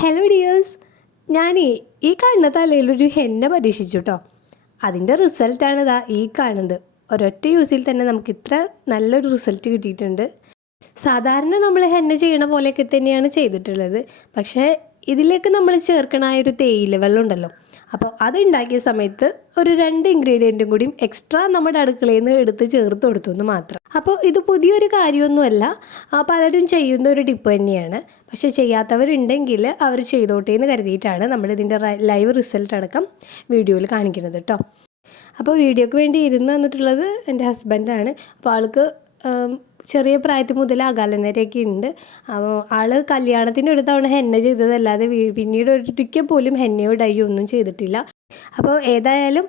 Hello dears, ഞാനേ ഈ കാണുന്ന തലയിലൊരു ഹെന്ന പരീക്ഷിച്ചു കേട്ടോ. അതിൻ്റെ റിസൾട്ടാണ് ഇതാ ഈ കാണുന്നത്. ഒരൊറ്റ യൂസിൽ തന്നെ നമുക്ക് ഇത്ര നല്ലൊരു റിസൾട്ട് കിട്ടിയിട്ടുണ്ട്. സാധാരണ നമ്മൾ ഹെന്ന ചെയ്യണ പോലെയൊക്കെ തന്നെയാണ് ചെയ്തിട്ടുള്ളത്. പക്ഷേ ഇതിലേക്ക് നമ്മൾ ചേർക്കണ ആ ഒരു തേയില വെള്ളം ഉണ്ടല്ലോ, അപ്പോൾ അതുണ്ടാക്കിയ സമയത്ത് ഒരു 2 ഇൻഗ്രീഡിയൻറ്റും കൂടി എക്സ്ട്രാ നമ്മുടെ അടുക്കളയിൽ നിന്ന് എടുത്ത് ചേർത്ത് കൊടുത്തു എന്ന് മാത്രം. അപ്പോൾ ഇത് പുതിയൊരു കാര്യമൊന്നുമല്ല, പലരും ചെയ്യുന്ന ഒരു ടിപ്പ് തന്നെയാണ്. പക്ഷേ ചെയ്യാത്തവരുണ്ടെങ്കിൽ അവർ ചെയ്തോട്ടെ എന്ന് കരുതിയിട്ടാണ് നമ്മളിതിൻ്റെ ലൈവ് റിസൾട്ട് അടക്കം വീഡിയോയിൽ കാണിക്കുന്നത് കേട്ടോ. അപ്പോൾ വീഡിയോക്ക് വേണ്ടി ഇരുന്ന് വന്നിട്ടുള്ളത് എൻ്റെ ഹസ്ബൻഡാണ്. അപ്പോൾ ആൾക്ക് ചെറിയ പ്രായത്തിൽ മുതൽ അകാലനരയൊക്കെ ഉണ്ട്. അപ്പോൾ ആൾ കല്യാണത്തിന് ഒരു തവണ ഹെന്ന ചെയ്തതല്ലാതെ പിന്നീട് ഒരിക്കൽ പോലും ഹെന്നയോ ഡൈയോ ഒന്നും ചെയ്തിട്ടില്ല. അപ്പോൾ ഏതായാലും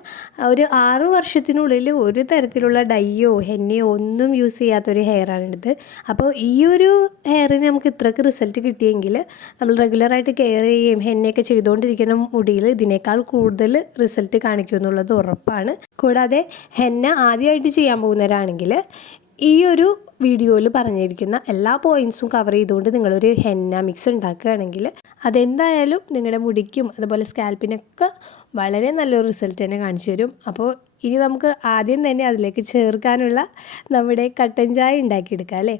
ഒരു 6 വർഷത്തിനുള്ളിൽ ഒരു തരത്തിലുള്ള ഡൈയോ ഹെന്നയോ ഒന്നും യൂസ് ചെയ്യാത്തൊരു ഹെയറാണിത്. അപ്പോൾ ഈ ഒരു ഹെയറിന് നമുക്ക് ഇത്രയ്ക്ക് റിസൾട്ട് കിട്ടിയെങ്കിൽ നമ്മൾ റെഗുലറായിട്ട് കെയർ ചെയ്യുകയും ഹെന്നയൊക്കെ ചെയ്തുകൊണ്ടിരിക്കുന്ന മുടിയിൽ ഇതിനേക്കാൾ കൂടുതൽ റിസൾട്ട് കാണിക്കുമെന്നുള്ളത് ഉറപ്പാണ്. കൂടാതെ ഹെന്ന ആദ്യമായിട്ട് ചെയ്യാൻ പോകുന്നവരാണെങ്കിൽ ഈ ഒരു വീഡിയോയിൽ പറഞ്ഞിരിക്കുന്ന എല്ലാ പോയിൻറ്റ്സും കവർ ചെയ്തുകൊണ്ട് നിങ്ങളൊരു ഹെന്ന മിക്സ് ഉണ്ടാക്കുകയാണെങ്കിൽ അതെന്തായാലും നിങ്ങളുടെ മുടിക്കും അതുപോലെ സ്കാൽപ്പിനൊക്കെ വളരെ നല്ലൊരു റിസൾട്ട് തന്നെ കാണിച്ചു തരും. അപ്പോൾ ഇനി നമുക്ക് ആദ്യം തന്നെ അതിലേക്ക് ചേർക്കാനുള്ള നമ്മുടെ കട്ടൻ ചായ ഉണ്ടാക്കിയെടുക്കാം അല്ലേ.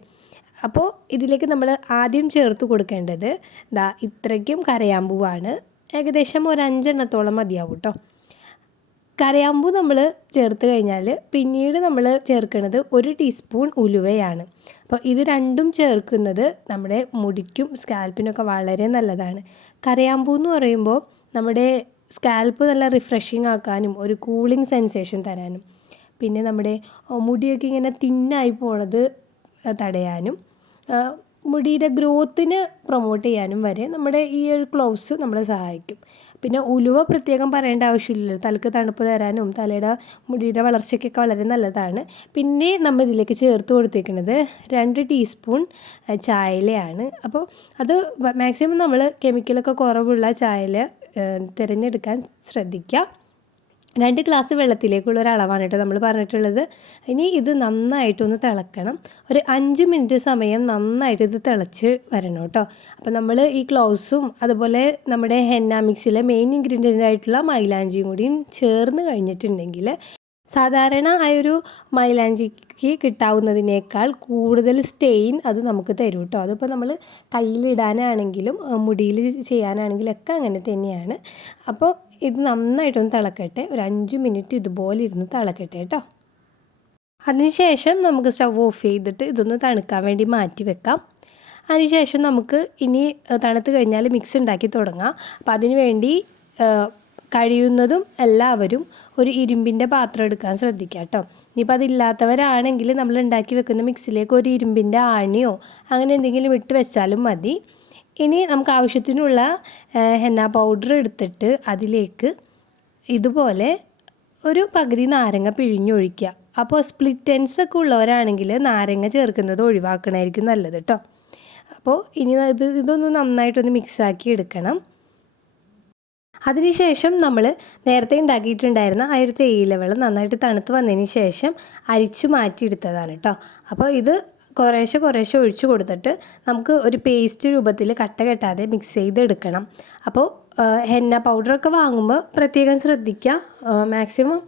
അപ്പോൾ ഇതിലേക്ക് നമ്മൾ ആദ്യം ചേർത്ത് കൊടുക്കേണ്ടത് ഇത്രയ്ക്കും കരയാമ്പൂവാണ്. ഏകദേശം ഒരു 5 എണ്ണത്തോളം മതിയാവും കേട്ടോ. കരയാമ്പൂ നമ്മൾ ചേർത്ത് കഴിഞ്ഞാൽ പിന്നീട് നമ്മൾ ചേർക്കുന്നത് 1 ടീസ്പൂൺ ഉലുവയാണ്. അപ്പോൾ ഇത് രണ്ടും ചേർക്കുന്നത് നമ്മുടെ മുടിക്കും സ്കാൽപ്പിനൊക്കെ വളരെ നല്ലതാണ്. കരയാമ്പൂ എന്ന് പറയുമ്പോൾ നമ്മുടെ സ്കാൽപ്പ് നല്ല റിഫ്രഷിങ് ആക്കാനും ഒരു കൂളിംഗ് സെൻസേഷൻ തരാനും പിന്നെ നമ്മുടെ മുടിയൊക്കെ ഇങ്ങനെ തിന്നായി പോണത് തടയാനും മുടിയുടെ ഗ്രോത്തിനെ പ്രൊമോട്ട് ചെയ്യാനും വരെ നമ്മുടെ ഈ ഒരു ക്ലോവ്സ് നമ്മളെ സഹായിക്കും. പിന്നെ ഉലുവ പ്രത്യേകം പറയേണ്ട ആവശ്യമില്ലല്ലോ, തലക്ക് തണുപ്പ് തരാനും തലയുടെ മുടിയുടെ വളർച്ചയ്ക്കൊക്കെ വളരെ നല്ലതാണ്. പിന്നെ നമ്മൾ ഇതിലേക്ക് ചേർത്ത് കൊടുത്തേക്കുന്നത് 2 ടീസ്പൂൺ ചായയിലയാണ്. അപ്പോൾ അത് മാക്സിമം നമ്മൾ കെമിക്കലൊക്കെ കുറവുള്ള ചായയില തിരഞ്ഞെടുക്കാൻ ശ്രദ്ധിക്കുക. 2 ഗ്ലാസ് വെള്ളത്തിലേക്കുള്ള ഒരു അളവാണ് കേട്ടോ നമ്മൾ പറഞ്ഞിട്ടുള്ളത്. ഇനി ഇത് നന്നായിട്ടൊന്ന് തിളക്കണം. ഒരു 5 മിനിറ്റ് സമയം നന്നായിട്ട് ഇത് തിളച്ച് വരണം കേട്ടോ. അപ്പോൾ നമ്മൾ ഈ ക്ലോവ്സും അതുപോലെ നമ്മുടെ ഹെന്ന മിക്സിലെ മെയിൻ ഇൻഗ്രീഡിയൻ്റ് ആയിട്ടുള്ള മൈലാഞ്ചിയും കൂടിയും ചേർന്ന് കഴിഞ്ഞിട്ടുണ്ടെങ്കിൽ സാധാരണ ആ ഒരു മൈലാഞ്ചിക്ക് കിട്ടാവുന്നതിനേക്കാൾ കൂടുതൽ സ്റ്റെയിൻ അത് നമുക്ക് തരും കേട്ടോ. അതിപ്പോൾ നമ്മൾ കയ്യിലിടാനാണെങ്കിലും മുടിയിൽ ചെയ്യാനാണെങ്കിലൊക്കെ അങ്ങനെ തന്നെയാണ്. അപ്പോൾ ഇത് നന്നായിട്ടൊന്ന് തിളക്കട്ടെ. ഒരു 5 മിനിറ്റ് ഇതുപോലെ ഇരുന്ന് തിളക്കട്ടെ കേട്ടോ. അതിനുശേഷം നമുക്ക് സ്റ്റവ് ഓഫ് ചെയ്തിട്ട് ഇതൊന്ന് തണുക്കാൻ വേണ്ടി മാറ്റി വെക്കാം. അതിനുശേഷം നമുക്ക് ഇനി തണുത്ത് കഴിഞ്ഞാൽ മിക്സ് ഉണ്ടാക്കി തുടങ്ങാം. അപ്പോൾ അതിന് വേണ്ടി കഴിയുന്നതും എല്ലാവരും ഒരു ഇരുമ്പിൻ്റെ പാത്രം എടുക്കാൻ ശ്രദ്ധിക്കുക കേട്ടോ. ഇനിയിപ്പോൾ അതില്ലാത്തവരാണെങ്കിൽ നമ്മൾ ഉണ്ടാക്കി വെക്കുന്ന മിക്സിലേക്ക് ഒരു ഇരുമ്പിൻ്റെ ആണിയോ അങ്ങനെ എന്തെങ്കിലും ഇട്ട് വെച്ചാലും മതി. ഇനി നമുക്ക് ആവശ്യത്തിനുള്ള ഹെന്ന പൗഡർ എടുത്തിട്ട് അതിലേക്ക് ഇതുപോലെ ഒരു പകുതി നാരങ്ങ പിഴിഞ്ഞൊഴിക്കുക. അപ്പോൾ സ്പ്ലിറ്റ് എൻഡ്സ് ഒക്കെ ഉള്ളവരാണെങ്കിൽ നാരങ്ങ ചേർക്കുന്നത് ഒഴിവാക്കണമായിരിക്കും നല്ലത് കേട്ടോ. അപ്പോൾ ഇനി ഇതൊന്ന് നന്നായിട്ടൊന്ന് മിക്സാക്കി എടുക്കണം. അതിനുശേഷം നമ്മൾ നേരത്തെ ഉണ്ടാക്കിയിട്ടുണ്ടായിരുന്ന ആ ഒരു തേയില വെള്ളം നന്നായിട്ട് തണുത്ത് വന്നതിന് ശേഷം അരിച്ചു മാറ്റിയെടുത്തതാണ് കേട്ടോ. അപ്പോൾ ഇത് കുറേശ്ശെ ഒഴിച്ചു കൊടുത്തിട്ട് നമുക്ക് ഒരു പേസ്റ്റ് രൂപത്തിൽ കട്ട കെട്ടാതെ മിക്സ് ചെയ്തെടുക്കണം. അപ്പോൾ ഹെന്ന പൗഡറൊക്കെ വാങ്ങുമ്പോൾ പ്രത്യേകം ശ്രദ്ധിക്കുക, മാക്സിമം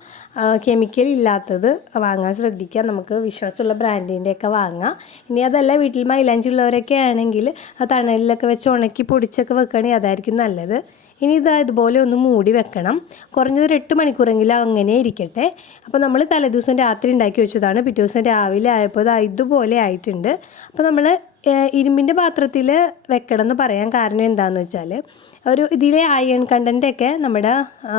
കെമിക്കൽ ഇല്ലാത്തത് വാങ്ങാൻ ശ്രദ്ധിക്കുക. നമുക്ക് വിശ്വാസമുള്ള ബ്രാൻഡിൻ്റെയൊക്കെ വാങ്ങാം. ഇനി അതല്ല വീട്ടിൽ മൈലാഞ്ചി ഉള്ളവരൊക്കെ ആണെങ്കിൽ തണലിലൊക്കെ വെച്ച് ഉണക്കി പൊടിച്ചൊക്കെ വെക്കുകയാണെങ്കിൽ അതായിരിക്കും നല്ലത്. ഇനി ഇതുപോലെ ഒന്ന് മൂടി വെക്കണം. കുറഞ്ഞതൊരു 8 മണിക്കൂറെങ്കിലും അങ്ങനെ ഇരിക്കട്ടെ. അപ്പോൾ നമ്മൾ തലേദിവസം രാത്രി ഉണ്ടാക്കി വെച്ചതാണ്. പിറ്റേ ദിവസം രാവിലെ ആയപ്പോൾ ഇതുപോലെ ആയിട്ടുണ്ട്. അപ്പോൾ നമ്മൾ ഇരുമ്പിൻ്റെ പാത്രത്തിൽ വെക്കണം എന്ന് പറയാൻ കാരണം എന്താണെന്ന് വെച്ചാൽ ഇതിലെ അയൺ കണ്ടൻ്റൊക്കെ നമ്മുടെ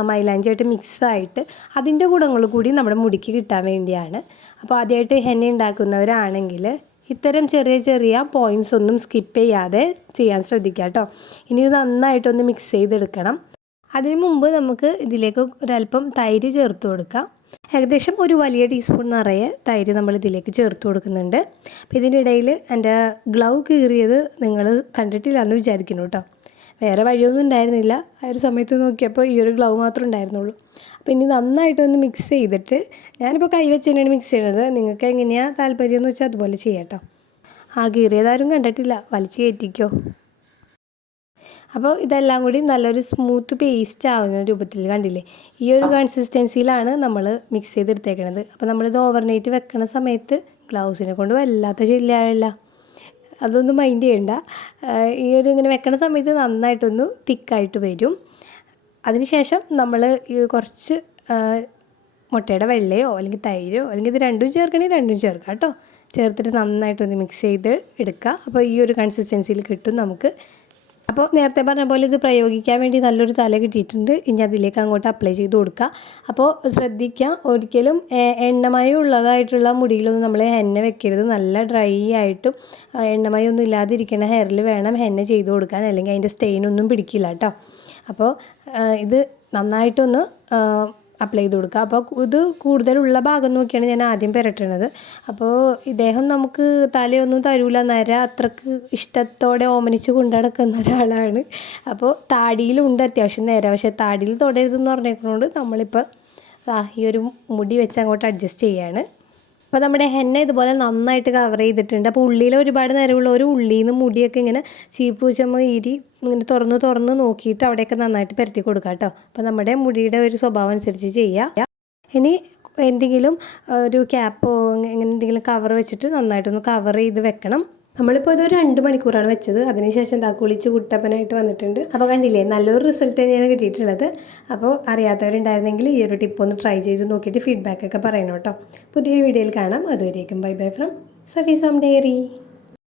മൈലാഞ്ചിയായിട്ട് മിക്സായിട്ട് അതിൻ്റെ ഗുണങ്ങൾ കൂടി നമ്മുടെ മുടിക്ക് കിട്ടാൻ വേണ്ടിയാണ്. അപ്പോൾ ആദ്യമായിട്ട് ഹെന്ന ഉണ്ടാക്കുന്നവരാണെങ്കിൽ ഇത്തരം ചെറിയ പോയിൻറ്റ്സ് ഒന്നും സ്കിപ്പ് ചെയ്യാതെ ചെയ്യാൻ ശ്രദ്ധിക്കുക കേട്ടോ. ഇനി ഇത് നന്നായിട്ടൊന്ന് മിക്സ് ചെയ്തെടുക്കണം. അതിന് മുമ്പ് നമുക്ക് ഇതിലേക്ക് ഒരല്പം തൈര് ചേർത്ത് കൊടുക്കാം. ഏകദേശം ഒരു വലിയ ടീസ്പൂൺ നിറയെ തൈര് നമ്മൾ ഇതിലേക്ക് ചേർത്ത് കൊടുക്കുന്നുണ്ട്. അപ്പോൾ ഇതിൻ്റെ ഇടയിൽ എൻ്റെ ഗ്ലൗ കീറിയത് നിങ്ങൾ കണ്ടിട്ടില്ല എന്ന് വിചാരിക്കുന്നു കേട്ടോ. വേറെ വഴിയൊന്നും ഉണ്ടായിരുന്നില്ല. ആ ഒരു സമയത്ത് നോക്കിയപ്പോൾ ഈ ഒരു ഗ്ലൗ മാത്രമേ ഉണ്ടായിരുന്നുള്ളൂ. അപ്പോൾ ഇനി നന്നായിട്ടൊന്ന് മിക്സ് ചെയ്തിട്ട് ഞാനിപ്പോൾ കൈ വെച്ച് തന്നെയാണ് മിക്സ് ചെയ്യണത്. നിങ്ങൾക്ക് എങ്ങനെയാണ് താല്പര്യം എന്ന് വെച്ചാൽ അതുപോലെ ചെയ്യാം കേട്ടോ. കീറിയതാരും കണ്ടിട്ടില്ല, വലിച്ചു കയറ്റിക്കോ. അപ്പോൾ ഇതെല്ലാം കൂടി നല്ലൊരു സ്മൂത്ത് പേസ്റ്റ് ആവുന്ന രൂപത്തിൽ കണ്ടില്ലേ, ഈ ഒരു കൺസിസ്റ്റൻസിയിലാണ് നമ്മൾ മിക്സ് ചെയ്തെടുത്തേക്കണത്. അപ്പോൾ നമ്മളിത് ഓവർനൈറ്റ് വെക്കണ സമയത്ത് ഗ്ലൗസിനെ കൊണ്ട് വല്ലാത്ത ശരിയാവില്ല, അതൊന്നും മൈൻഡ് ചെയ്യണ്ട. ഈ ഒരു ഇങ്ങനെ വെക്കണ സമയത്ത് നന്നായിട്ടൊന്ന് തിക്കായിട്ട് വരും. അതിനുശേഷം നമ്മൾ ഈ കുറച്ച് മുട്ടയുടെ വെള്ളയോ അല്ലെങ്കിൽ തൈരോ അല്ലെങ്കിൽ ഇത് രണ്ടും ചേർക്കണമെങ്കിൽ രണ്ടും ചേർക്കാം കേട്ടോ. ചേർത്തിട്ട് നന്നായിട്ടൊന്ന് മിക്സ് ചെയ്ത് എടുക്കുക. അപ്പോൾ ഈ ഒരു കൺസിസ്റ്റൻസിയിൽ കിട്ടും നമുക്ക്. അപ്പോൾ നേരത്തെ പറഞ്ഞ പോലെ ഇത് പ്രയോഗിക്കാൻ വേണ്ടി നല്ലൊരു തല കിട്ടിയിട്ടുണ്ട്. ഇനി അതിലേക്ക് അങ്ങോട്ട് അപ്ലൈ ചെയ്ത് കൊടുക്കുക. അപ്പോൾ ശ്രദ്ധിക്കുക, ഒരിക്കലും എണ്ണമയം ഉള്ളതായിട്ടുള്ള മുടിയിലൊന്നും നമ്മൾ ഹെന്ന വെക്കരുത്. നല്ല ഡ്രൈ ആയിട്ടും എണ്ണമയം ഒന്നും ഇല്ലാതിരിക്കുന്ന ഹെയറിൽ വേണം ഹെന്ന ചെയ്ത് കൊടുക്കാൻ, അല്ലെങ്കിൽ അതിൻ്റെ സ്റ്റെയിനൊന്നും പിടിക്കില്ല കേട്ടോ. അപ്പോൾ ഇത് നന്നായിട്ടൊന്ന് അപ്ലൈ ചെയ്ത് കൊടുക്കുക. അപ്പോൾ ഇത് കൂടുതലുള്ള ഭാഗം നോക്കിയാണ് ഞാൻ ആദ്യം പുരട്ടണത്. അപ്പോൾ ഇദ്ദേഹം നമുക്ക് തലയൊന്നും തരൂല, നര അത്രക്ക് ഇഷ്ടത്തോടെ ഓമനിച്ച് കൊണ്ടു നടക്കുന്ന ഒരാളാണ്. അപ്പോൾ താടിയിലുണ്ട് അത്യാവശ്യം നേരെ, പക്ഷേ താടിയിൽ തൊടരുതെന്ന് പറഞ്ഞേക്കുന്നതുകൊണ്ട് നമ്മളിപ്പോൾ ഈ ഒരു മുടി വെച്ച് അങ്ങോട്ട് അഡ്ജസ്റ്റ് ചെയ്യാണ്. അപ്പോൾ നമ്മുടെ ഹെന്ന ഇതുപോലെ നന്നായിട്ട് കവർ ചെയ്തിട്ടുണ്ട്. അപ്പോൾ ഉള്ളിൽ ഒരുപാട് നേരമുള്ള ഒരു ഉള്ളിൽ നിന്ന് മുടിയൊക്കെ ഇങ്ങനെ ചീപ്പ് വെച്ചമ്മ ഈരി ഇങ്ങനെ തുറന്ന് നോക്കിയിട്ട് അവിടെയൊക്കെ നന്നായിട്ട് പുരട്ടി കൊടുക്കുക കേട്ടോ. അപ്പോൾ നമ്മുടെ മുടിയുടെ ഒരു സ്വഭാവം അനുസരിച്ച് ചെയ്യുക. ഇനി എന്തെങ്കിലും ഒരു ക്യാപ്പോ ഇങ്ങനെ എന്തെങ്കിലും കവർ വെച്ചിട്ട് നന്നായിട്ടൊന്ന് കവർ ചെയ്ത് വെക്കണം. നമ്മളിപ്പോൾ ഇതൊരു 2 മണിക്കൂറാണ് വെച്ചത്. അതിനുശേഷം കുളിച്ച് കുട്ടപ്പനായിട്ട് വന്നിട്ടുണ്ട്. അപ്പോൾ കണ്ടില്ലേ, നല്ലൊരു റിസൾട്ട് തന്നെയാണ് കിട്ടിയിട്ടുള്ളത്. അപ്പോൾ അറിയാത്തവരുണ്ടായിരുന്നെങ്കിൽ ഈ ഒരു ടിപ്പ് ഒന്ന് ട്രൈ ചെയ്ത് നോക്കിയിട്ട് ഫീഡ്ബാക്കൊക്കെ പറയണം കേട്ടോ. പുതിയ വീഡിയോയിൽ കാണാം. അതുവരേക്കും ബൈ ബൈ ഫ്രം സഫീസം ഡെയറി.